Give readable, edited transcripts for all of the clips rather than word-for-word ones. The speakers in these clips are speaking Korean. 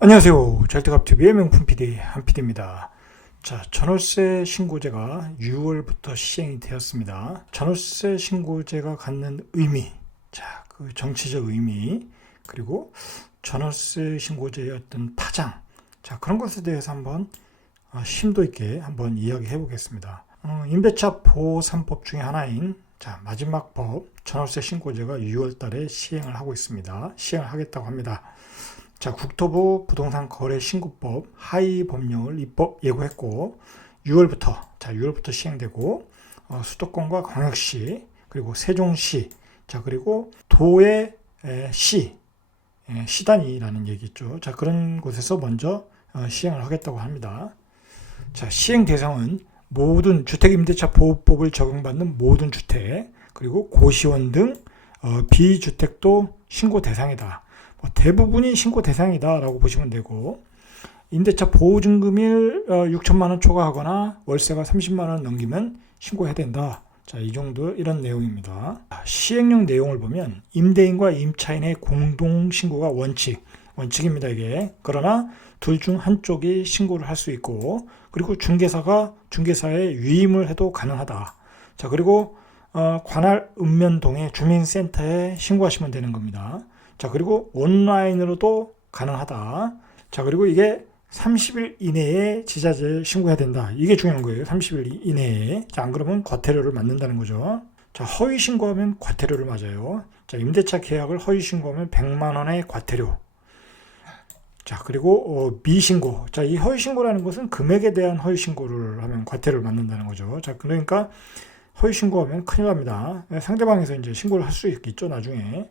안녕하세요. 절대값TV의 명품 PD 한PD입니다. 자, 전월세 신고제가 6월부터 시행이 되었습니다. 전월세 신고제가 갖는 의미, 자, 그 정치적 의미, 그리고 전월세 신고제의 어떤 파장, 자, 그런 것에 대해서 한번 심도 있게 한번 이야기해 보겠습니다. 임대차 보호 3법 중에 하나인 자, 마지막 법 전월세 신고제가 6월 달에 시행을 하고 있습니다. 시행을 하겠다고 합니다. 자, 국토부 부동산 거래 신고법 하위 법령을 입법 예고했고 6월부터 시행되고 수도권과 광역시 그리고 세종시 자 그리고 도의 시단위라는 얘기죠. 자, 그런 곳에서 먼저 시행을 하겠다고 합니다. 자, 시행 대상은 모든 주택임대차 보호법을 적용받는 모든 주택 그리고 고시원 등 비주택도 신고 대상이다. 대부분이 신고 대상이다라고 보시면 되고 임대차 보증금일 6천만 원 초과하거나 월세가 30만 원 넘기면 신고해야 된다. 자, 이 정도 이런 내용입니다. 시행령 내용을 보면 임대인과 임차인의 공동 신고가 원칙입니다. 이게 그러나 둘 중 한쪽이 신고를 할 수 있고 그리고 중개사에 위임을 해도 가능하다. 자, 그리고 관할 읍면동의 주민센터에 신고하시면 되는 겁니다. 자, 그리고 온라인으로도 가능하다. 자, 그리고 이게 30일 이내에 지자체에 신고해야 된다. 이게 중요한 거예요. 30일 이내에. 자, 안 그러면 과태료를 맞는다는 거죠. 자, 허위 신고하면 과태료를 맞아요. 자, 임대차 계약을 허위 신고하면 100만 원의 과태료. 자, 그리고 미신고. 자, 이 허위 신고라는 것은 금액에 대한 허위 신고를 하면 과태료를 맞는다는 거죠. 자, 그러니까 허위 신고하면 큰일 납니다. 상대방에서 이제 신고를 할 수 있겠죠, 나중에.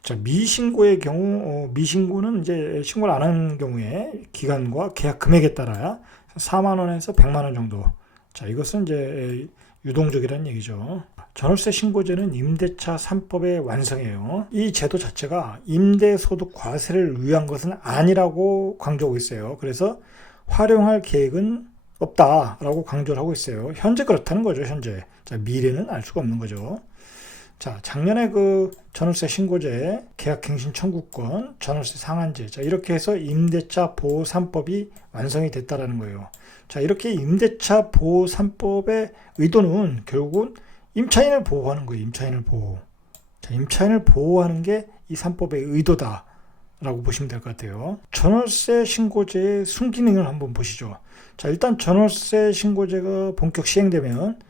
자, 미신고의 경우, 미신고는 이제 신고를 안 한 경우에 기간과 계약 금액에 따라 4만 원에서 100만 원 정도. 자, 이것은 이제 유동적이라는 얘기죠. 전월세 신고제는 임대차 3법의 완성이에요. 이 제도 자체가 임대소득 과세를 위한 것은 아니라고 강조하고 있어요. 그래서 활용할 계획은 없다라고 강조를 하고 있어요. 현재 그렇다는 거죠, 현재. 자, 미래는 알 수가 없는 거죠. 자, 작년에 그 전월세 신고제, 계약갱신 청구권, 전월세 상한제, 자, 이렇게 해서 임대차 보호 3법이 완성이 됐다라는 거예요. 자, 이렇게 임대차 보호 3법의 의도는 결국은 임차인을 보호하는 거예요. 임차인을 보호. 자, 임차인을 보호하는 게 이 3법의 의도다라고 보시면 될 것 같아요. 전월세 신고제의 순기능을 한번 보시죠. 자, 일단 전월세 신고제가 본격 시행되면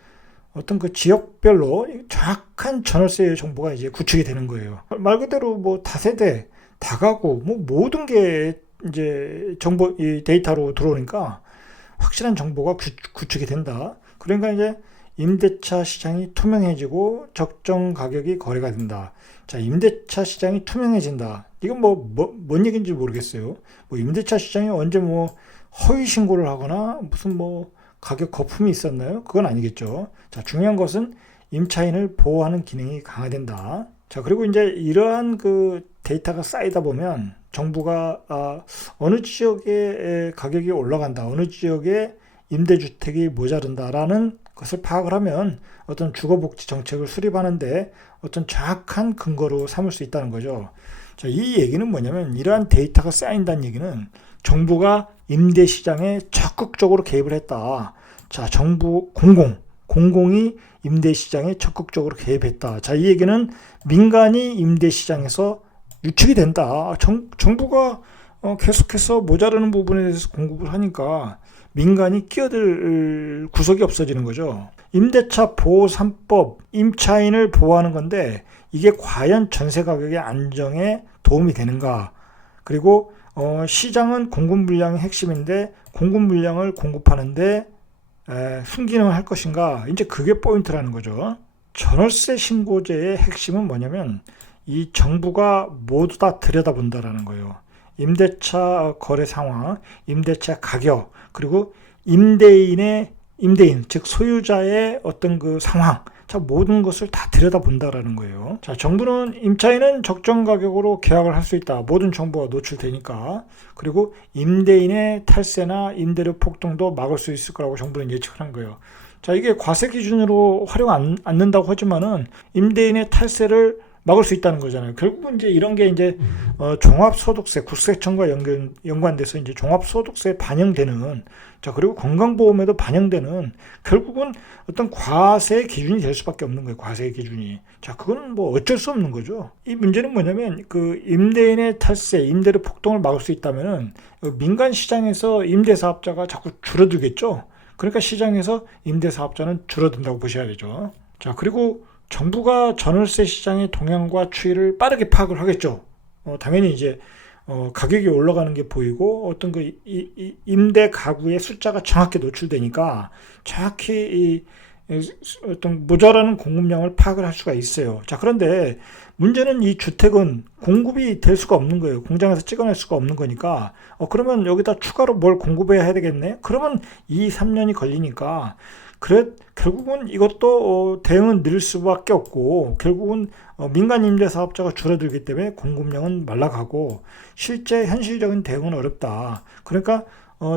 어떤 그 지역별로 정확한 전월세 정보가 이제 구축이 되는 거예요. 말 그대로 뭐 다세대, 다가구, 뭐 모든 게 이제 이 데이터로 들어오니까 확실한 정보가 구축이 된다. 그러니까 이제 임대차 시장이 투명해지고 적정 가격이 거래가 된다. 자, 임대차 시장이 투명해진다. 이건 뭔 얘기인지 모르겠어요. 뭐 임대차 시장이 언제 뭐 허위 신고를 하거나 무슨 뭐 가격 거품이 있었나요? 그건 아니겠죠. 자, 중요한 것은 임차인을 보호하는 기능이 강화된다. 자, 그리고 이제 이러한 그 데이터가 쌓이다 보면 정부가 어느 지역의 가격이 올라간다, 어느 지역에 임대주택이 모자른다라는 것을 파악을 하면 어떤 주거복지 정책을 수립하는데 어떤 정확한 근거로 삼을 수 있다는 거죠. 자, 이 얘기는 뭐냐면 이러한 데이터가 쌓인다는 얘기는 정부가 임대시장에 적극적으로 개입을 했다. 자, 정부 공공이 임대시장에 적극적으로 개입했다. 자, 이 얘기는 민간이 임대시장에서 유축이 된다. 정부가 계속해서 모자라는 부분에 대해서 공급을 하니까 민간이 끼어들 구석이 없어지는 거죠. 임대차 보호 3법, 임차인을 보호하는 건데 이게 과연 전세 가격의 안정에 도움이 되는가? 그리고 시장은 공급 물량이 핵심인데 공급 물량을 공급하는데 순기능을 할 것인가? 이제 그게 포인트라는 거죠. 전월세 신고제의 핵심은 뭐냐면 이 정부가 모두 다 들여다본다라는 거예요. 임대차 거래 상황, 임대차 가격, 그리고 임대인, 즉 소유자의 어떤 그 상황, 자, 모든 것을 다 들여다본다라는 거예요. 자, 정부는 임차인은 적정 가격으로 계약을 할 수 있다. 모든 정보가 노출되니까. 그리고 임대인의 탈세나 임대료 폭등도 막을 수 있을 거라고 정부는 예측을 한 거예요. 자, 이게 과세 기준으로 활용 않는다고 하지만은 임대인의 탈세를 막을 수 있다는 거잖아요. 결국은 이제 이런 게 이제 종합소득세, 국세청과 연관돼서 이제 종합소득세에 반영되는, 자, 그리고 건강보험에도 반영되는, 결국은 어떤 과세 기준이 될 수밖에 없는 거예요. 과세 기준이. 자, 그건 뭐 어쩔 수 없는 거죠. 이 문제는 뭐냐면 그 임대인의 탈세, 임대료 폭등을 막을 수 있다면은 민간 시장에서 임대사업자가 자꾸 줄어들겠죠. 그러니까 시장에서 임대사업자는 줄어든다고 보셔야 되죠. 자, 그리고 정부가 전월세 시장의 동향과 추이를 빠르게 파악을 하겠죠. 당연히 이제 가격이 올라가는 게 보이고 어떤 그 임대 가구의 숫자가 정확히 노출되니까 정확히 어떤 모자라는 공급량을 파악을 할 수가 있어요. 자, 그런데 문제는 이 주택은 공급이 될 수가 없는 거예요. 공장에서 찍어낼 수가 없는 거니까 그러면 여기다 추가로 뭘 공급해야 되겠네? 그러면 2, 3년이 걸리니까 그래 결국은 이것도 대응은 늘 수밖에 없고 결국은 민간 임대 사업자가 줄어들기 때문에 공급량은 말라가고 실제 현실적인 대응은 어렵다. 그러니까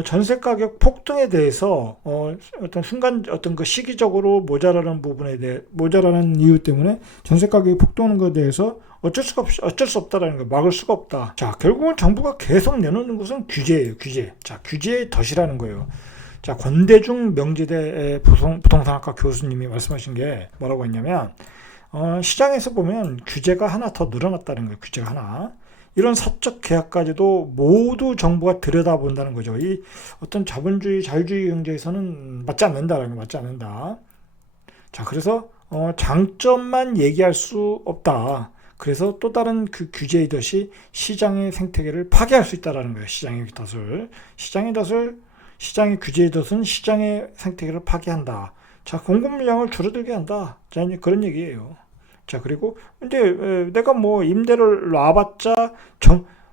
전세 가격 폭등에 대해서 어떤 순간 어떤 그 시기적으로 모자라는 부분에 대해 모자라는 이유 때문에 전세 가격이 폭등하는 것에 대해서 어쩔 수 없다라는 거, 막을 수가 없다. 자, 결국은 정부가 계속 내놓는 것은 규제예요, 규제. 자, 규제의 덫이라는 거예요. 자, 권대중 명지대 부동산학과 교수님이 말씀하신 게 뭐라고 했냐면 시장에서 보면 규제가 하나 더 늘어났다는 거예요. 규제가 하나. 이런 사적 계약까지도 모두 정부가 들여다본다는 거죠. 이 어떤 자본주의, 자유주의 경제에서는 맞지 않는다라는 거, 맞지 않는다. 자, 그래서 장점만 얘기할 수 없다. 그래서 또 다른 그 규제의 덫이 시장의 생태계를 파괴할 수 있다라는 거예요. 시장의 규제의 덫은 시장의 생태계를 파괴한다. 자, 공급 물량을 줄어들게 한다. 자, 이제 그런 얘기예요. 자, 그리고 이제 내가 뭐 임대를 놔봤자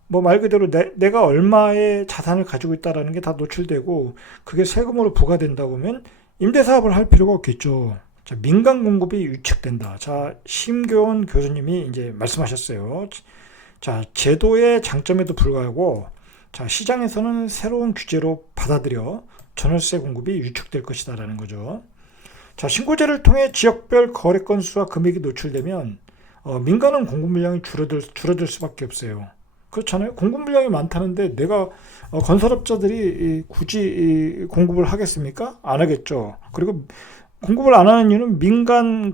뭐 말 그대로 내가 얼마의 자산을 가지고 있다라는 게 다 노출되고 그게 세금으로 부과된다고 하면 임대 사업을 할 필요가 없겠죠. 자, 민간 공급이 위축된다. 자, 심교원 교수님이 이제 말씀하셨어요. 자, 제도의 장점에도 불구하고 자, 시장에서는 새로운 규제로 받아들여 전월세 공급이 위축될 것이다라는 거죠. 자, 신고제를 통해 지역별 거래 건수와 금액이 노출되면 민간은 공급 물량이 줄어들 수밖에 없어요. 그렇잖아요. 공급 물량이 많다는데 내가 건설업자들이 굳이 공급을 하겠습니까? 안 하겠죠. 그리고 공급을 안 하는 이유는 민간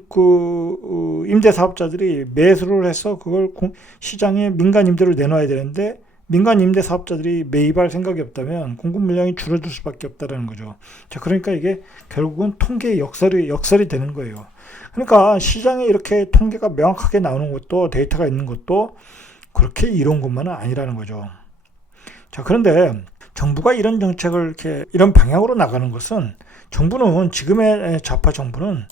임대 사업자들이 매수를 해서 그걸 시장에 민간 임대로 내놔야 되는데 민간 임대 사업자들이 매입할 생각이 없다면 공급 물량이 줄어들 수밖에 없다는 거죠. 자, 그러니까 이게 결국은 통계의 역설이 되는 거예요. 그러니까 시장에 이렇게 통계가 명확하게 나오는 것도 데이터가 있는 것도 그렇게 이로운 것만은 아니라는 거죠. 자, 그런데 정부가 이런 정책을 이렇게 이런 방향으로 나가는 것은 지금의 좌파 정부는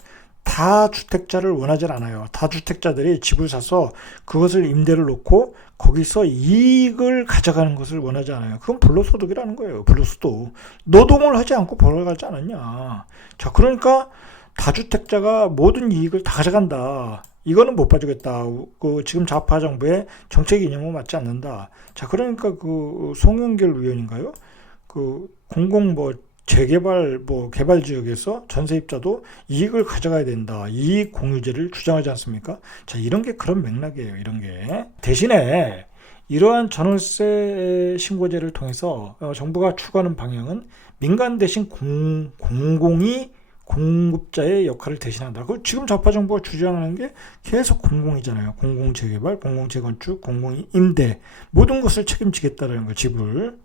다주택자를 원하지 않아요. 다주택자들이 집을 사서 그것을 임대를 놓고 거기서 이익을 가져가는 것을 원하지 않아요. 그건 불로소득이라는 거예요. 불로소득. 노동을 하지 않고 벌어가지 않았냐. 자, 그러니까 다주택자가 모든 이익을 다 가져간다. 이거는 못 봐주겠다. 지금 좌파 정부의 정책 이념은 맞지 않는다. 자, 그러니까 송영길 의원인가요? 재개발 개발 지역에서 전세입자도 이익을 가져가야 된다. 이익 공유제를 주장하지 않습니까? 자, 이런 게 그런 맥락이에요. 이런 게. 대신에 이러한 전월세 신고제를 통해서 정부가 추구하는 방향은 민간 대신 공공이 공급자의 역할을 대신한다. 지금 좌파 정부가 주장하는 게 계속 공공이잖아요. 공공재개발, 공공재건축, 공공임대 모든 것을 책임지겠다는 거, 집을.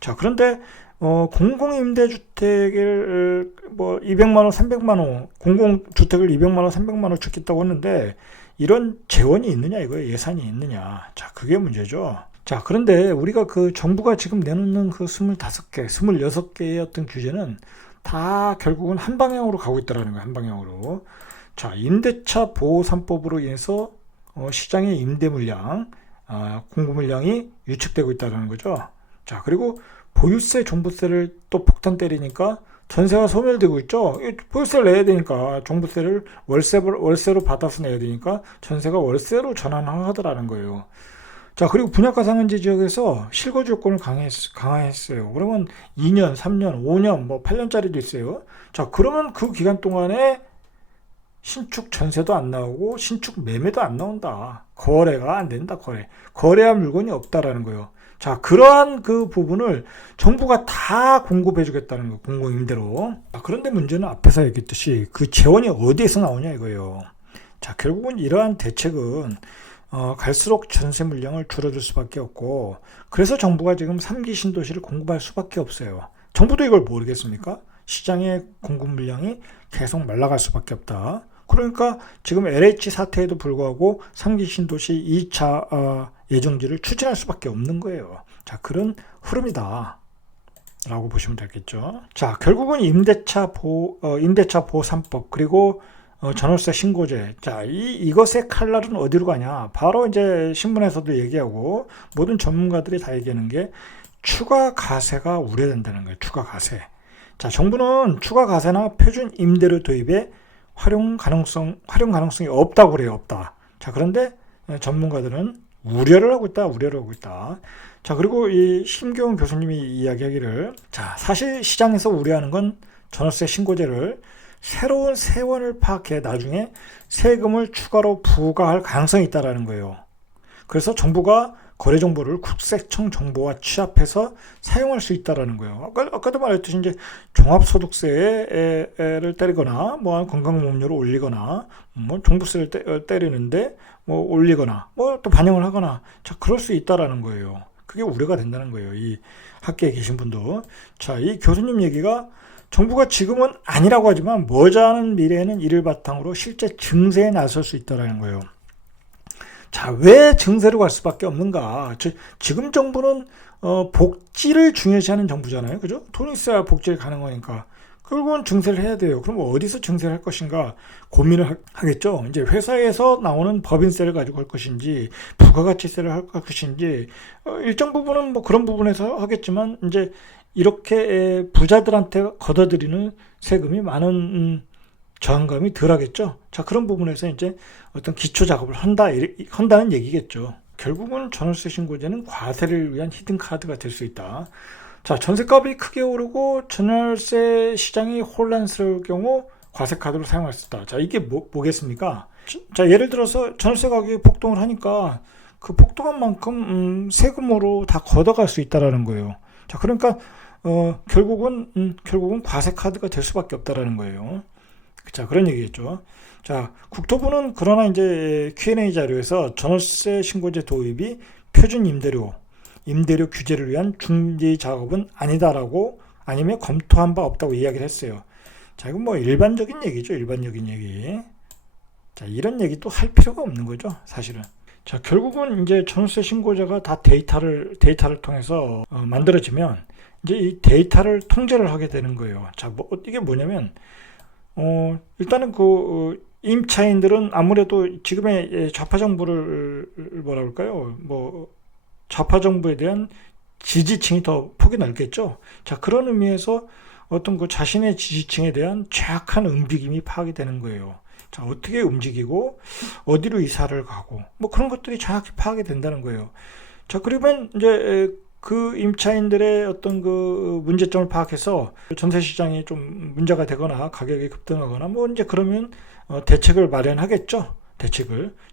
자, 그런데 공공임대주택을 200만 원, 300만 원, 공공주택을 200만 원, 300만 원 주겠다고 했는데 이런 재원이 있느냐 이거예요. 예산이 있느냐. 자, 그게 문제죠. 자, 그런데 우리가 정부가 지금 내놓는 25개, 26개의 어떤 규제는 다 결국은 한 방향으로 가고 있다는 거예요. 한 방향으로. 자, 임대차 보호 3법으로 인해서 시장의 임대 물량, 공급 물량이 위축되고 있다는 거죠. 자, 그리고 보유세, 종부세를 또 폭탄 때리니까 전세가 소멸되고 있죠. 보유세를 내야 되니까 종부세를 월세로 받아서 내야 되니까 전세가 월세로 전환하더라는 거예요. 자, 그리고 분양가 상한제 지역에서 실거주 요건을 강화했어요. 그러면 2년, 3년, 5년, 8년짜리도 있어요. 자, 그러면 그 기간 동안에 신축 전세도 안 나오고 신축 매매도 안 나온다. 거래가 안 된다. 거래할 물건이 없다라는 거예요. 자, 그러한 그 부분을 정부가 다 공급해 주겠다는 거예요. 공공임대로. 그런데 문제는 앞에서 얘기했듯이 그 재원이 어디에서 나오냐 이거예요. 자, 결국은 이러한 대책은 갈수록 전세 물량을 줄여줄 수밖에 없고, 그래서 정부가 지금 3기 신도시를 공급할 수밖에 없어요. 정부도 이걸 모르겠습니까? 시장의 공급 물량이 계속 말라갈 수밖에 없다. 그러니까 지금 LH 사태에도 불구하고 3기 신도시 2차 예정지를 추진할 수밖에 없는 거예요. 자, 그런 흐름이다 라고 보시면 되겠죠. 자, 결국은 임대차 보호 3법 그리고 전월세 신고제. 자, 이것의 칼날은 어디로 가냐? 바로 이제 신문에서도 얘기하고 모든 전문가들이 다 얘기하는 게 추가 가세가 우려된다는 거예요. 추가 가세. 자, 정부는 추가 가세나 표준 임대료 도입에 활용 가능성이 없다고 그래요. 없다. 자, 그런데 전문가들은 우려를 하고 있다. 자, 그리고 이 심교훈 교수님이 이야기하기를, 자, 사실 시장에서 우려하는 건 전월세 신고제를 새로운 세원을 파악해 나중에 세금을 추가로 부과할 가능성이 있다라는 거예요. 그래서 정부가 거래 정보를 국세청 정보와 취합해서 사용할 수 있다라는 거예요. 아까도 말했듯이 이제 종합소득세를 때리거나, 뭐 건강보험료를 올리거나, 뭐 종부세를 때리는데 뭐 올리거나, 뭐 또 반영을 하거나, 자, 그럴 수 있다라는 거예요. 그게 우려가 된다는 거예요. 이 학계에 계신 분도. 자, 이 교수님 얘기가 정부가 지금은 아니라고 하지만 머지않은 미래에는 이를 바탕으로 실제 증세에 나설 수 있다는 거예요. 자, 왜 증세로 갈 수밖에 없는가? 지금 정부는 복지를 중요시하는 정부잖아요. 그죠? 돈이 있어야 복지를 가능하니까. 결국은 증세를 해야 돼요. 그럼 어디서 증세를 할 것인가 고민을 하겠죠. 이제 회사에서 나오는 법인세를 가지고 할 것인지, 부가가치세를 할 것인지, 일정 부분은 뭐 그런 부분에서 하겠지만, 이제 이렇게 부자들한테 걷어들이는 세금이 많은 저항감이 덜 하겠죠. 자, 그런 부분에서 이제 어떤 기초 작업을 한다는 얘기겠죠. 결국은 전월세 신고제는 과세를 위한 히든 카드가 될 수 있다. 자, 전세값이 크게 오르고 전월세 시장이 혼란스러울 경우 과세 카드로 사용할 수 있다. 자, 이게 뭐겠습니까? 자, 예를 들어서 전월세 가격이 폭등을 하니까 그 폭등한 만큼 세금으로 다 걷어갈 수 있다라는 거예요. 자, 그러니까 결국은 과세 카드가 될 수밖에 없다라는 거예요. 자, 그런 얘기겠죠. 자, 국토부는 그러나 이제 Q&A 자료에서 전월세 신고제 도입이 표준 임대료 규제를 위한 중지 작업은 아니다라고, 아니면 검토한 바 없다고 이야기를 했어요. 자, 이건 뭐 일반적인 얘기죠. 일반적인 얘기. 자, 이런 얘기도 할 필요가 없는 거죠, 사실은. 자, 결국은 이제 전월세 신고제가 다 데이터를 통해서 만들어지면 이제 이 데이터를 통제를 하게 되는 거예요. 자, 이게 뭐냐면, 일단은 임차인들은 아무래도 지금의 좌파 정부를 뭐라 그럴까요? 좌파 정부에 대한 지지층이 더 폭이 넓겠죠. 자, 그런 의미에서 어떤 자신의 지지층에 대한 정확한 움직임이 파악이 되는 거예요. 자, 어떻게 움직이고 어디로 이사를 가고 뭐 그런 것들이 정확히 파악이 된다는 거예요. 자, 그러면 이제 그 임차인들의 어떤 문제점을 파악해서 전세 시장이 좀 문제가 되거나 가격이 급등하거나 뭐 이제 그러면 대책을 마련하겠죠.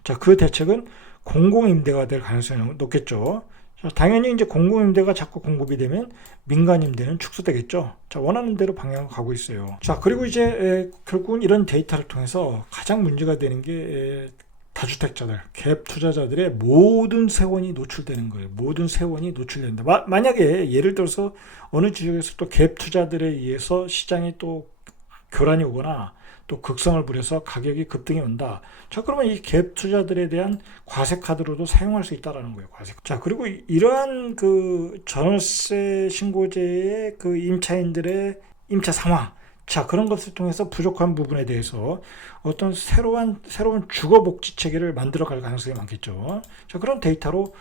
자, 그 대책은 공공임대가 될 가능성이 높겠죠. 자, 당연히 이제 공공임대가 자꾸 공급이 되면 민간임대는 축소되겠죠. 자, 원하는 대로 방향을 가고 있어요. 자, 그리고 이제 결국은 이런 데이터를 통해서 가장 문제가 되는 게 다주택자들, 갭 투자자들의 모든 세원이 노출되는 거예요. 모든 세원이 노출된다. 만약에 예를 들어서 어느 지역에서 또 갭 투자들에 의해서 시장이 또 교란이 오거나 또 극성을 부려서 가격이 급등이 온다. 자, 그러면 이 갭 투자들에 대한 과세 카드로도 사용할 수 있다라는 거예요. 과세. 자, 그리고 이러한 전월세 신고제의 임차인들의 임차 상황. 자, 그런 것을 통해서 부족한 부분에 대해서 어떤 새로운 주거복지 체계를 만들어갈 가능성이 많겠죠. 자, 그런 데이터로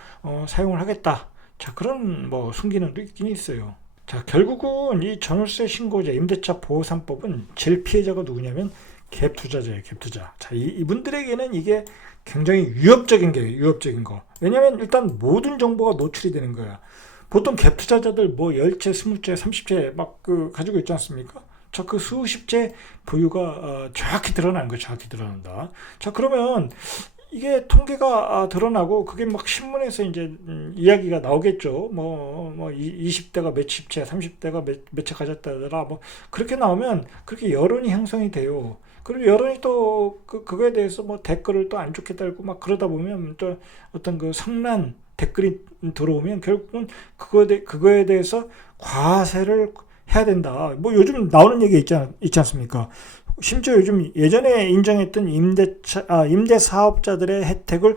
사용을 하겠다. 자, 그런 순기능도 있긴 있어요. 자, 결국은 이 전월세 신고제, 임대차 보호 3법은 제일 피해자가 누구냐면 갭 투자자예요. 갭 투자. 자, 이분들에게는 이게 굉장히 위협적인 거. 왜냐면 일단 모든 정보가 노출이 되는 거야. 보통 갭 투자자들 10채, 20채, 30채 가지고 있지 않습니까? 자, 그 수십제 보유가 정확히 드러나는 거예요. 정확히 드러난다. 자, 그러면 이게 통계가 드러나고 그게 막 신문에서 이제 이야기가 나오겠죠. 뭐 20대가 몇십 채, 30대가 몇 채 가졌다더라. 뭐 그렇게 나오면 그렇게 여론이 형성이 돼요. 그리고 여론이 또 그거에 대해서 뭐 댓글을 또 안 좋게 달고 막 그러다 보면 또 어떤 그 성난 댓글이 들어오면 결국은 그거에 대해서 과세를 해야 된다. 뭐 요즘 나오는 얘기 있지 않습니까? 심지어 요즘 예전에 인정했던 임대 사업자들의 혜택을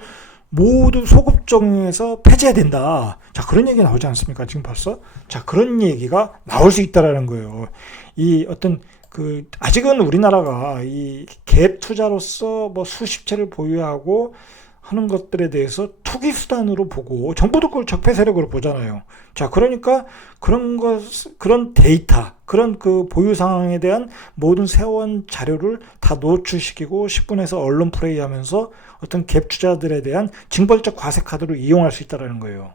모두 소급 적용해서 폐지해야 된다. 자, 그런 얘기 나오지 않습니까? 지금 벌써? 자, 그런 얘기가 나올 수 있다라는 거예요. 이 어떤 아직은 우리나라가 이 갭 투자로서 뭐 수십 채를 보유하고 하는 것들에 대해서 투기 수단으로 보고 정부도 그걸 적폐 세력으로 보잖아요. 자, 그러니까 그런 데이터, 그런 그 보유 상황에 대한 모든 세원 자료를 다 노출시키고 10분에서 언론 플레이하면서 어떤 갭 투자들에 대한 징벌적 과세 카드로 이용할 수 있다는 거예요.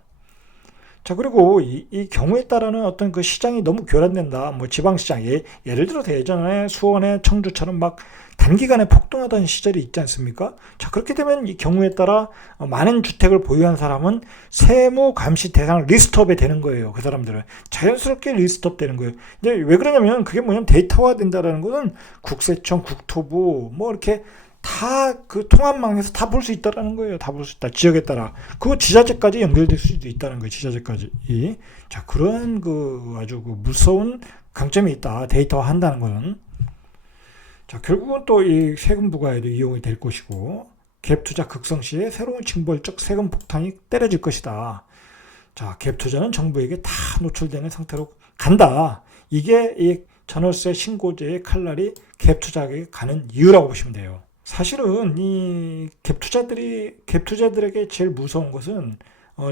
자, 그리고 이 경우에 따라는 어떤 그 시장이 너무 교란된다. 뭐 지방시장, 예를 들어서 예전에 수원에 청주처럼 막 단기간에 폭등하던 시절이 있지 않습니까? 자, 그렇게 되면 이 경우에 따라 많은 주택을 보유한 사람은 세무 감시 대상 리스트업에 되는 거예요. 그 사람들은 자연스럽게 리스트업 되는 거예요. 이제 왜 그러냐면 그게 뭐냐면 데이터화 된다라는 것은 국세청, 국토부 뭐 이렇게 다 그 통합망에서 다 볼 수 있다라는 거예요. 다 볼 수 있다. 지역에 따라. 그거 지자체까지 연결될 수도 있다는 거예요. 지자체까지. 자, 그런 아주 무서운 강점이 있다. 데이터화 한다는 거는. 자, 결국은 또 이 세금 부과에도 이용이 될 것이고, 갭 투자 극성 시에 새로운 징벌적 세금 폭탄이 때려질 것이다. 자, 갭 투자는 정부에게 다 노출되는 상태로 간다. 이게 이 전월세 신고제의 칼날이 갭 투자에 가는 이유라고 보시면 돼요. 사실은 이 갭 투자들에게 제일 무서운 것은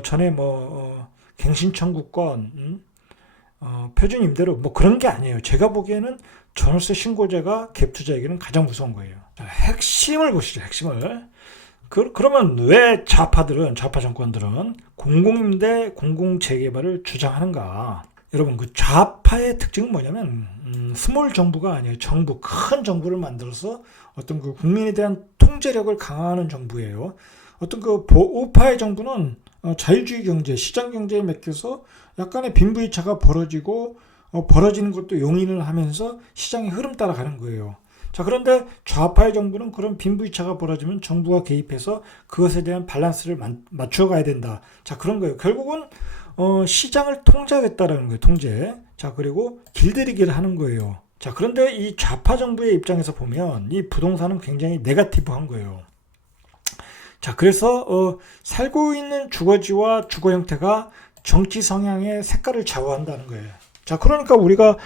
전에 갱신 청구권, 표준 임대료 뭐 그런 게 아니에요. 제가 보기에는 전월세 신고제가 갭 투자에게는 가장 무서운 거예요. 자, 핵심을 보시죠. 핵심을. 그러면 왜 좌파 정권들은 공공임대, 공공재개발을 주장하는가? 여러분, 그 좌파의 특징은 뭐냐면 스몰 정부가 아니에요. 큰 정부를 만들어서 어떤 그 국민에 대한 통제력을 강화하는 정부예요. 어떤 우파의 정부는 자유주의 경제, 시장 경제에 맡겨서 약간의 빈부유차가 벌어지고 벌어지는 것도 용인을 하면서 시장의 흐름 따라가는 거예요. 자, 그런데 좌파의 정부는 그런 빈부유차가 벌어지면 정부가 개입해서 그것에 대한 밸런스를 맞춰 가야 된다. 자, 그런 거예요. 결국은 시장을 통제하겠다라는 거예요. 통제. 자, 그리고 길들이기를 하는 거예요. 자, 그런데 이 좌파 정부의 입장에서 보면 이 부동산은 굉장히 네거티브한 거예요. 자, 그래서 살고 있는 주거지와 주거 형태가 정치 성향의 색깔을 좌우한다는 거예요. 자, 그러니까 우리가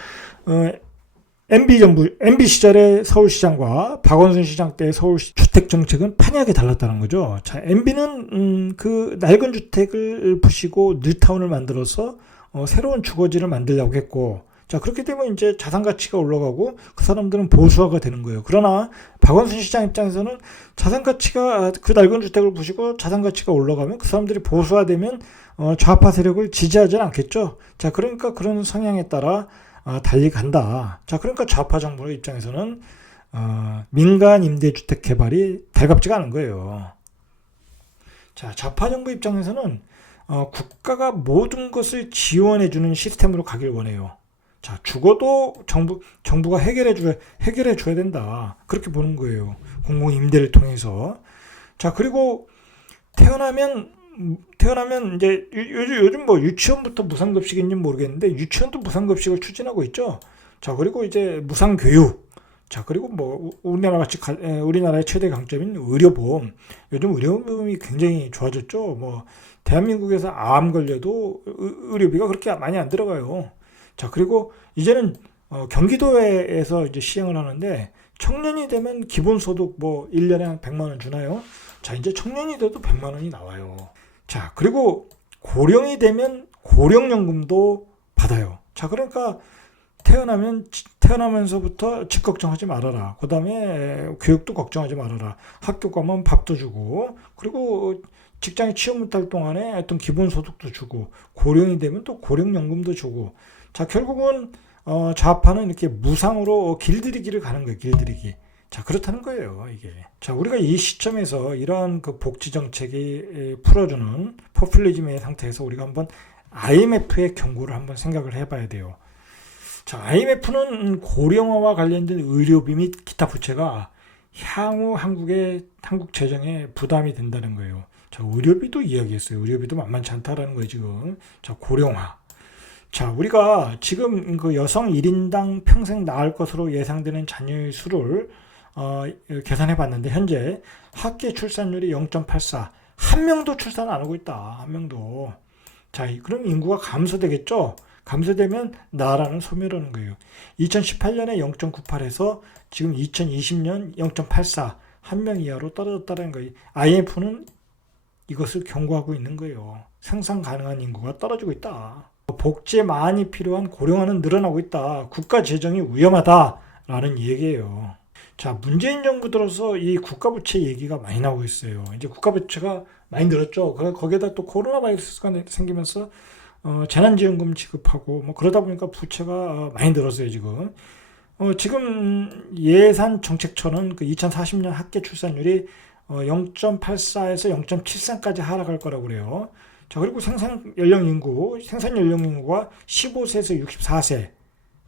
MB 시절의 서울시장과 박원순 시장 때의 서울 주택 정책은 판이하게 달랐다는 거죠. 자, MB는 그 낡은 주택을 부시고 뉴타운을 만들어서 새로운 주거지를 만들려고 했고, 자, 그렇게 되면 이제 자산 가치가 올라가고 그 사람들은 보수화가 되는 거예요. 그러나 박원순 시장 입장에서는 자산 가치가 그 낡은 주택을 부시고 자산 가치가 올라가면 그 사람들이 보수화되면 좌파 세력을 지지하지 않겠죠. 자, 그러니까 그런 성향에 따라 달리 간다. 자, 그러니까 좌파 정부 입장에서는 민간 임대주택 개발이 달갑지가 않은 거예요. 자, 좌파 정부 입장에서는 국가가 모든 것을 지원해주는 시스템으로 가길 원해요. 자, 주거도 정부가 해결해 줘야 된다. 그렇게 보는 거예요. 공공 임대를 통해서. 자, 그리고 태어나면 이제 요즘 뭐 유치원부터 무상급식인지 모르겠는데 유치원도 무상급식을 추진하고 있죠. 자, 그리고 이제 무상교육. 자, 그리고 뭐 우리나라의 최대 강점인 의료보험. 요즘 의료보험이 굉장히 좋아졌죠. 뭐 대한민국에서 암 걸려도 의료비가 그렇게 많이 안 들어가요. 자, 그리고 이제는 경기도에서 이제 시행을 하는데 청년이 되면 기본소득 뭐 1년에 한 100만 원 주나요? 자, 이제 청년이 돼도 100만 원이 나와요. 자, 그리고 고령이 되면 고령연금도 받아요. 자, 그러니까 태어나면서부터 집 걱정하지 말아라. 그 다음에 교육도 걱정하지 말아라. 학교 가면 밥도 주고, 그리고 직장에 취업 못할 동안에 어떤 기본소득도 주고, 고령이 되면 또 고령연금도 주고. 자, 결국은 좌파는 이렇게 무상으로 길들이기를 가는 거예요. 길들이기. 자, 그렇다는 거예요, 이게. 자, 우리가 이 시점에서 이러한 그 복지 정책이 풀어주는 포퓰리즘의 상태에서 우리가 한번 IMF의 경고를 한번 생각을 해봐야 돼요. 자, IMF는 고령화와 관련된 의료비 및 기타 부채가 향후 한국 재정에 부담이 된다는 거예요. 자, 의료비도 이야기했어요. 의료비도 만만치 않다라는 거예요, 지금. 자, 고령화. 자, 우리가 지금 그 여성 1인당 평생 낳을 것으로 예상되는 자녀의 수를 계산해 봤는데, 현재 합계 출산율이 0.84. 한 명도 출산 안 하고 있다. 한 명도. 자, 그럼 인구가 감소되겠죠? 감소되면 나라는 소멸하는 거예요. 2018년에 0.98에서 지금 2020년 0.84. 한 명 이하로 떨어졌다는 거예요. IMF는 이것을 경고하고 있는 거예요. 생산 가능한 인구가 떨어지고 있다. 복지에 많이 필요한 고령화는 늘어나고 있다. 국가 재정이 위험하다라는 얘기예요. 자, 문재인 정부 들어서 이 국가 부채 얘기가 많이 나오고 있어요. 이제 국가 부채가 많이 늘었죠. 거기에다 또 코로나 바이러스가 생기면서 재난지원금 지급하고 뭐 그러다 보니까 부채가 많이 늘었어요, 지금. 지금 예산정책처는 그 2040년 합계 출산율이 0.84에서 0.73까지 하락할 거라고 그래요. 자, 그리고 생산 연령 인구가 15세에서 64세.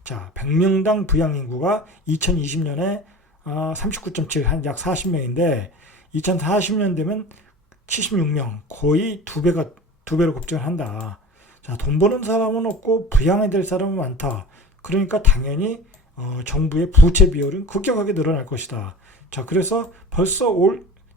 자, 100명당 부양 인구가 2020년에 39.7, 한 약 40명인데 2040년 되면 76명, 거의 두 배로 급증을 한다. 자, 돈 버는 사람은 없고 부양해야 될 사람은 많다. 그러니까 당연히 정부의 부채 비율은 급격하게 늘어날 것이다. 자, 그래서 벌써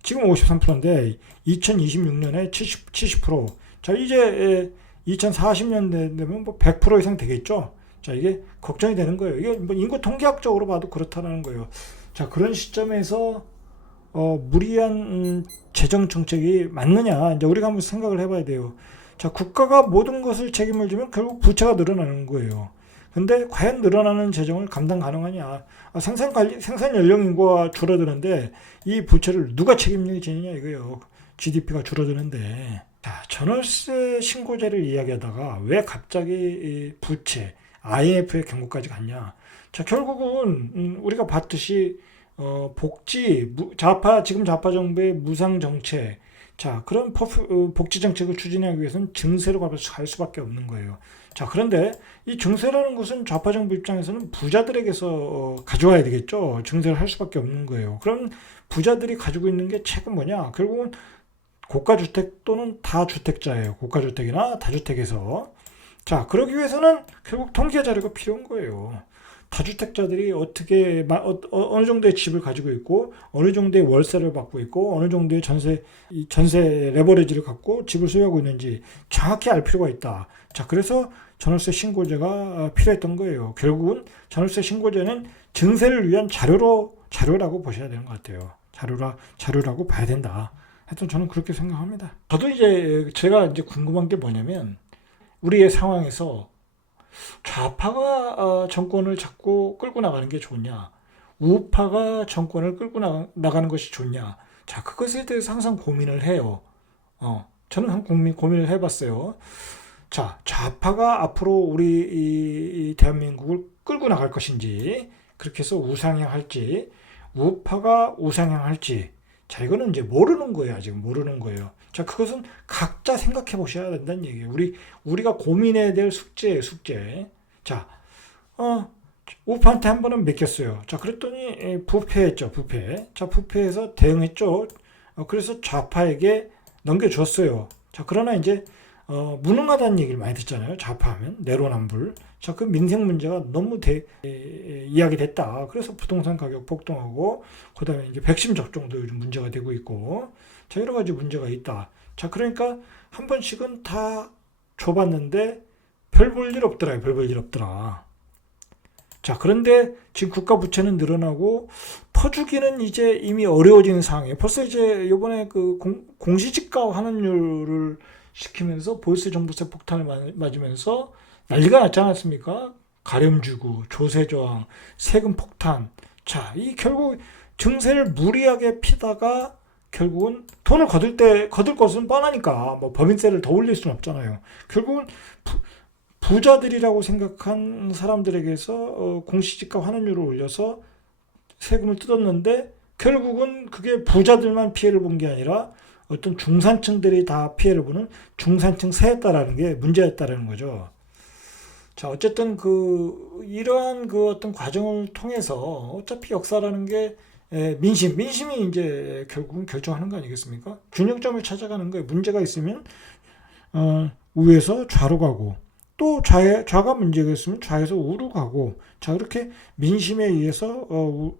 지금 53%인데 2026년에 70%. 자, 이제 2040년 되면 뭐 100% 이상 되겠죠. 자, 이게 걱정이 되는 거예요. 이게 뭐 인구 통계학적으로 봐도 그렇다는 거예요. 자, 그런 시점에서 무리한 재정 정책이 맞느냐? 이제 우리가 한번 생각을 해봐야 돼요. 자, 국가가 모든 것을 책임을 지면 결국 부채가 늘어나는 거예요. 근데 과연 늘어나는 재정을 감당 가능하냐? 생산 연령 인구가 줄어드는데 이 부채를 누가 책임을 지느냐 이거예요. GDP가 줄어드는데. 자, 전월세 신고제를 이야기하다가 왜 갑자기 이 부채, IMF의 경고까지 갔냐? 자, 결국은 우리가 봤듯이 복지, 지금 좌파 정부의 무상 정책, 자, 그런 복지 정책을 추진하기 위해서는 증세로 갈 수밖에 없는 거예요. 자, 그런데 이 증세라는 것은 좌파 정부 입장에서는 부자들에게서 가져와야 되겠죠. 증세를 할 수밖에 없는 거예요. 그럼 부자들이 가지고 있는 게 책은 뭐냐? 결국은 고가주택 또는 다주택자예요. 고가주택이나 다주택에서. 자, 그러기 위해서는 결국 통계 자료가 필요한 거예요. 다주택자들이 어떻게 어느 정도의 집을 가지고 있고 어느 정도의 월세를 받고 있고 어느 정도의 전세 레버리지를 갖고 집을 소유하고 있는지 정확히 알 필요가 있다. 자, 그래서 전월세 신고제가 필요했던 거예요. 결국은 전월세 신고제는 증세를 위한 자료라고 보셔야 되는 것 같아요. 자료라고 봐야 된다. 하여튼 저는 그렇게 생각합니다. 저도 제가 궁금한 게 뭐냐면 우리의 상황에서 좌파가 정권을 자꾸 끌고 나가는 게 좋냐, 우파가 정권을 끌고 나가는 것이 좋냐. 자, 그것에 대해서 항상 고민을 해요. 저는 한 고민을 해봤어요. 자, 좌파가 앞으로 우리 이 대한민국을 끌고 나갈 것인지, 그렇게 해서 우상향할지, 우파가 우상향할지, 자, 이거는 이제 모르는 거예요. 아직 모르는 거예요. 자, 그것은 각자 생각해 보셔야 된다는 얘기예요. 우리가 고민해야 될 숙제예요, 숙제. 자, 우파한테 한 번은 맡겼어요. 자, 그랬더니 부패했죠, 부패. 자, 부패해서 대응했죠. 그래서 좌파에게 넘겨줬어요. 자, 그러나 이제 무능하다는 얘기를 많이 듣잖아요. 좌파하면 내로남불. 자, 그 민생 문제가 너무 이야기됐다. 그래서 부동산 가격 폭등하고 그다음에 이제 백신 접종도 요즘 문제가 되고 있고, 자, 여러 가지 문제가 있다. 자, 그러니까 한 번씩은 다 줘봤는데 별 볼 일 없더라. 별 볼 일 없더라. 자, 그런데 지금 국가 부채는 늘어나고 퍼주기는 이제 이미 어려워지는 상황이에요. 벌써 이제 이번에 그 공시지가 환원율을 시키면서 보유세 종부세 폭탄을 맞으면서 난리가 났지 않았습니까? 가렴 주고 조세 저항, 세금 폭탄. 자, 이 결국 증세를 무리하게 피다가 결국은 돈을 거둘 것은 뻔하니까 뭐 법인세를 더 올릴 수는 없잖아요. 결국은 부자들이라고 생각한 사람들에게서 공시지가 환원율을 올려서 세금을 뜯었는데 결국은 그게 부자들만 피해를 본 게 아니라 어떤 중산층들이 다 피해를 보는 중산층 세였다라는 게 문제였다라는 거죠. 자, 어쨌든 이러한 어떤 과정을 통해서 어차피 역사라는 게 민심이 이제 결국은 결정하는 거 아니겠습니까? 균형점을 찾아가는 거예요. 문제가 있으면 우에서 좌로 가고 또 좌가 문제가 있으면 좌에서 우로 가고 자 그렇게 민심에 의해서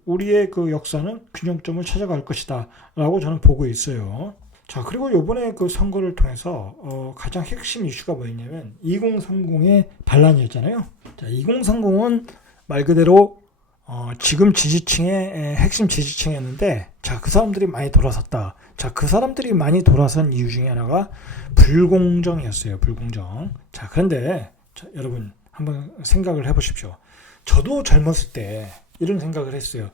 우리의 그 역사는 균형점을 찾아갈 것이다 라고 저는 보고 있어요. 자 그리고 이번에 그 선거를 통해서 가장 핵심 이슈가 뭐였냐면 2030의 반란이었잖아요. 자 2030은 말 그대로 지금 지지층의 핵심 지지층이었는데 자 그 사람들이 많이 돌아섰다. 자 그 사람들이 많이 돌아선 이유 중에 하나가 불공정이었어요. 불공정. 자 그런데 여러분 한번 생각을 해보십시오. 저도 젊었을 때 이런 생각을 했어요.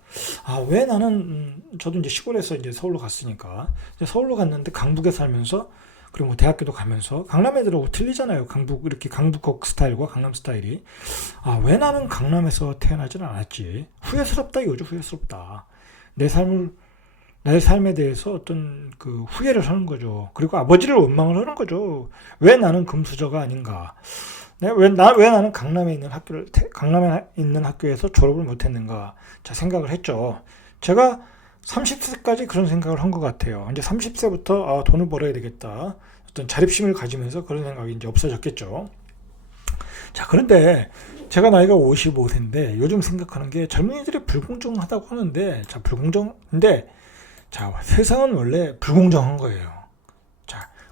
왜 나는 저도 이제 시골에서 이제 서울로 갔으니까 서울로 갔는데 강북에 살면서 그리고 뭐 대학교도 가면서 강남 애들하고 틀리잖아요. 이렇게 강북 스타일과 강남 스타일이. 왜 나는 강남에서 태어나지는 않았지. 후회스럽다 이거죠. 후회스럽다. 내 삶에 대해서 어떤 그 후회를 하는 거죠. 그리고 아버지를 원망을 하는 거죠. 왜 나는 금수저가 아닌가. 왜 나는 강남에 있는 학교에서 졸업을 못했는가. 자, 생각을 했죠. 제가 30세까지 그런 생각을 한 것 같아요. 이제 30세부터 돈을 벌어야 되겠다. 어떤 자립심을 가지면서 그런 생각이 이제 없어졌겠죠. 자, 그런데 제가 나이가 55세인데 요즘 생각하는 게 젊은이들이 불공정하다고 하는데 불공정인데 세상은 원래 불공정한 거예요.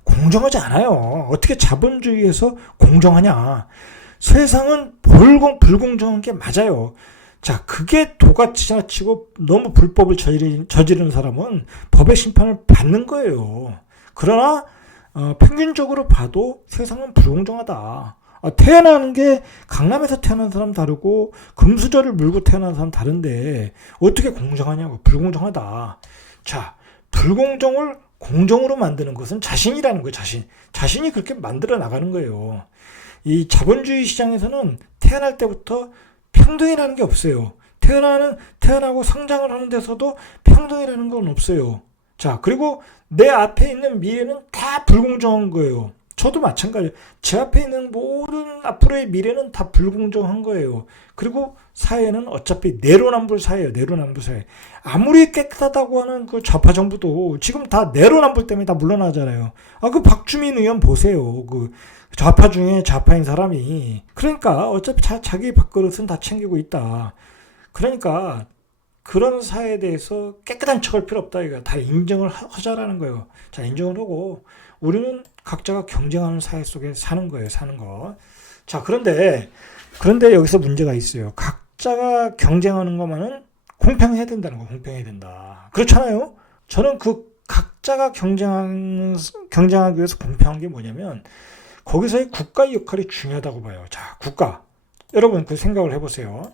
공정하지 않아요. 어떻게 자본주의에서 공정하냐. 세상은 불공정한 게 맞아요. 자, 그게 도가 지나치고 너무 불법을 저지르는 사람은 법의 심판을 받는 거예요. 그러나 평균적으로 봐도 세상은 불공정하다. 태어나는 게 강남에서 태어난 사람 다르고 금수저를 물고 태어난 사람 다른데 어떻게 공정하냐고. 불공정하다. 자, 불공정을 공정으로 만드는 것은 자신이라는 거예요. 자신이 그렇게 만들어 나가는 거예요. 이 자본주의 시장에서는 태어날 때부터 평등이라는 게 없어요. 태어나고 성장을 하는 데서도 평등이라는 건 없어요. 자, 그리고 내 앞에 있는 미래는 다 불공정한 거예요. 저도 마찬가지예요. 제 앞에 있는 모든 앞으로의 미래는 다 불공정한 거예요. 그리고 사회는 어차피 내로남불 사회예요. 내로남불 사회. 아무리 깨끗하다고 하는 그 좌파 정부도 지금 다 내로남불 때문에 다 물러나잖아요. 그 박주민 의원 보세요. 그 좌파 중에 좌파인 사람이. 그러니까 어차피 자기 밥그릇은 다 챙기고 있다. 그러니까 그런 사회에 대해서 깨끗한 척할 필요 없다. 이거 다 인정을 하자라는 거예요. 자, 인정을 하고 우리는 각자가 경쟁하는 사회 속에 사는 거예요. 사는 거. 자, 그런데 여기서 문제가 있어요. 각자가 경쟁하는 것만은 공평해야 된다는 거. 공평해야 된다. 그렇잖아요. 저는 그 각자가 경쟁하기 위해서 공평한 게 뭐냐면 거기서의 국가의 역할이 중요하다고 봐요. 자, 국가. 여러분 그 생각을 해보세요.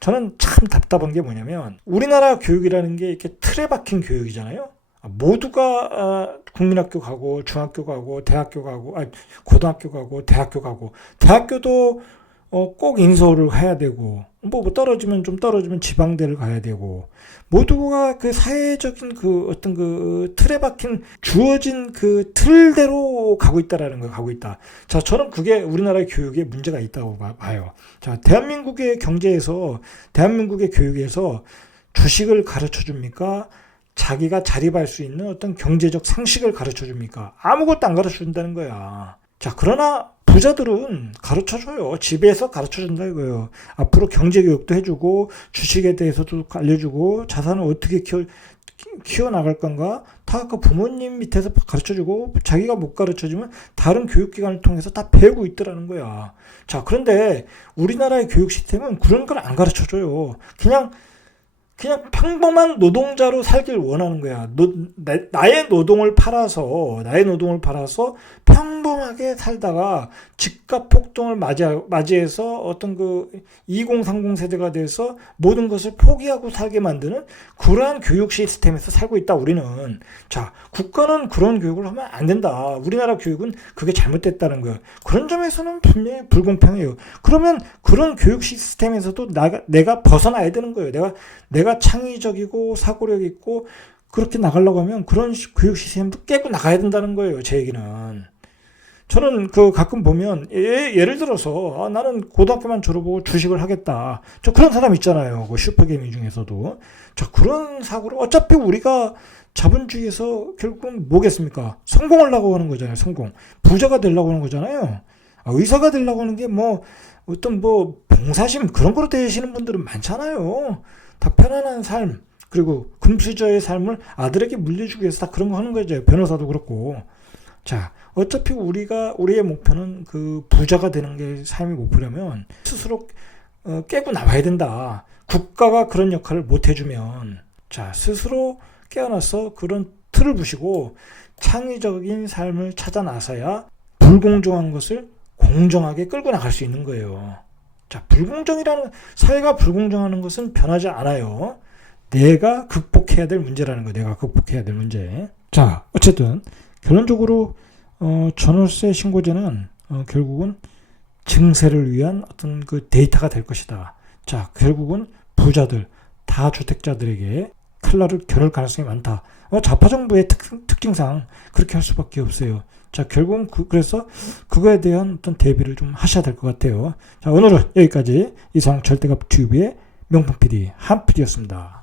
저는 참 답답한 게 뭐냐면 우리나라 교육이라는 게 이렇게 틀에 박힌 교육이잖아요. 모두가 국민학교 가고 중학교 가고 대학교 가고 고등학교 가고 대학교 가고 대학교도 꼭 인서울을 해야 되고 뭐 떨어지면 지방대를 가야 되고 모두가 그 사회적인 그 어떤 그 틀에 박힌 주어진 그 틀대로 가고 있다라는 걸 가고 있다. 자, 저는 그게 우리나라의 교육에 문제가 있다고 봐요. 자, 대한민국의 교육에서 주식을 가르쳐 줍니까? 자기가 자립할 수 있는 어떤 경제적 상식을 가르쳐 줍니까? 아무것도 안 가르쳐 준다는 거야. 자, 그러나 부자들은 가르쳐 줘요. 집에서 가르쳐 준다 이거예요. 앞으로 경제 교육도 해주고 주식에 대해서도 알려주고 자산을 어떻게 키워나갈 건가 다 그 부모님 밑에서 가르쳐 주고 자기가 못 가르쳐 주면 다른 교육기관을 통해서 다 배우고 있더라는 거야. 자, 그런데 우리나라의 교육 시스템은 그런 걸 안 가르쳐 줘요. 그냥 평범한 노동자로 살길 원하는 거야. 나의 노동을 팔아서 평범하게 살다가 집값 폭등을 맞이해서 어떤 그 2030 세대가 돼서 모든 것을 포기하고 살게 만드는 그러한 교육 시스템에서 살고 있다, 우리는. 자, 국가는 그런 교육을 하면 안 된다. 우리나라 교육은 그게 잘못됐다는 거예요. 그런 점에서는 분명히 불공평해요. 그러면 그런 교육 시스템에서도 내가 벗어나야 되는 거예요. 내가 창의적이고 사고력 있고 그렇게 나가려고 하면 그런 교육 시스템도 깨고 나가야 된다는 거예요, 제 얘기는. 저는 가끔 보면 예를 들어서 나는 고등학교만 졸업하고 주식을 하겠다. 저 그런 사람 있잖아요. 그 슈퍼개미 중에서도. 자, 그런 사고를 어차피 우리가 자본주의에서 결국은 뭐겠습니까? 성공하려고 하는 거잖아요. 성공. 부자가 되려고 하는 거잖아요. 의사가 되려고 하는 게 어떤 봉사심 그런 거로 되시는 분들은 많잖아요. 다 편안한 삶 그리고 금수저의 삶을 아들에게 물려주기 위해서 다 그런 거 하는 거죠. 변호사도 그렇고. 자, 어차피 우리의 목표는 그 부자가 되는 게 삶의 목표라면 스스로 깨고 나와야 된다. 국가가 그런 역할을 못 해주면, 자, 스스로 깨어나서 그런 틀을 부시고 창의적인 삶을 찾아 나서야 불공정한 것을 공정하게 끌고 나갈 수 있는 거예요. 자, 사회가 불공정하는 것은 변하지 않아요. 내가 극복해야 될 문제라는 거예요. 내가 극복해야 될 문제. 자, 어쨌든 결론적으로 전월세 신고제는 결국은 증세를 위한 어떤 그 데이터가 될 것이다. 자, 결국은 부자들, 다주택자들에게 칼날을 겨눌 가능성이 많다. 좌파 정부의 특징상 그렇게 할 수밖에 없어요. 자, 결국은 그래서 그거에 대한 어떤 대비를 좀 하셔야 될 것 같아요. 자, 오늘은 여기까지 이상 절대값 튜브의 명품 PD 한 PD였습니다.